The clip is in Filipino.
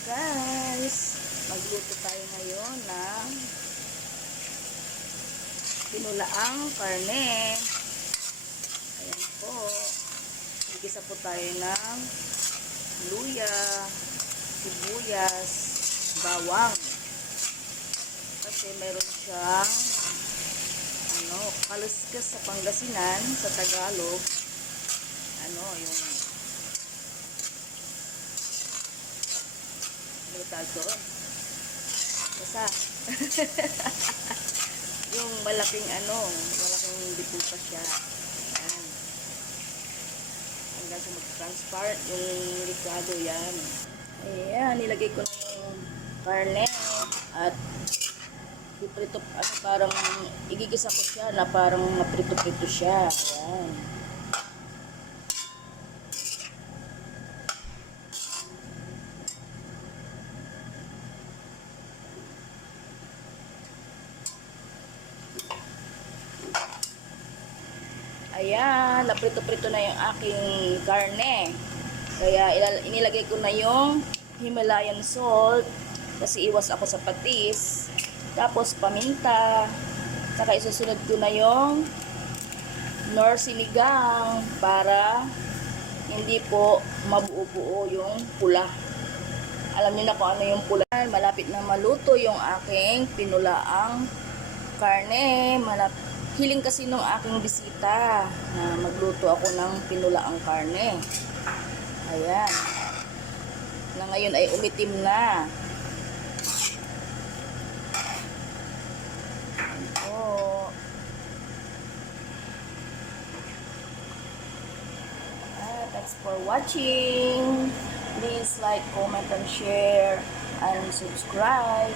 Guys, magluto tayo ngayon ng pinulaang karne. Ayan po. Igisa po tayo ng luya, sibuyas, bawang. Kasi meron siyang kaluskas sa Pangasinan, sa Tagalog. Yung doon. Basta. Yung malaking bituka siya. Ayan. Hanggang sa mag-transparent yung likado yan. Ayan, nilagay ko na yung karne at iprito, parang igigisa ko siya na parang maprito-prito siya. Ayan. Ayan, naprito-prito na yung aking karne. Kaya inilagay ko na yung Himalayan salt kasi iwas ako sa patis. Tapos paminta. Saka isusunod ko na yung Nor sinigang para hindi po mabuo-buo yung pula. Alam niyo na kung ano yung pula. Malapit na maluto yung aking pinulaang karne. Hiling kasi nung aking bisita na magluto ako ng pinulaang karne. Ayan. Na ngayon ay umitim na. Ayan po. Thanks for watching. Please like, comment, and share, and subscribe.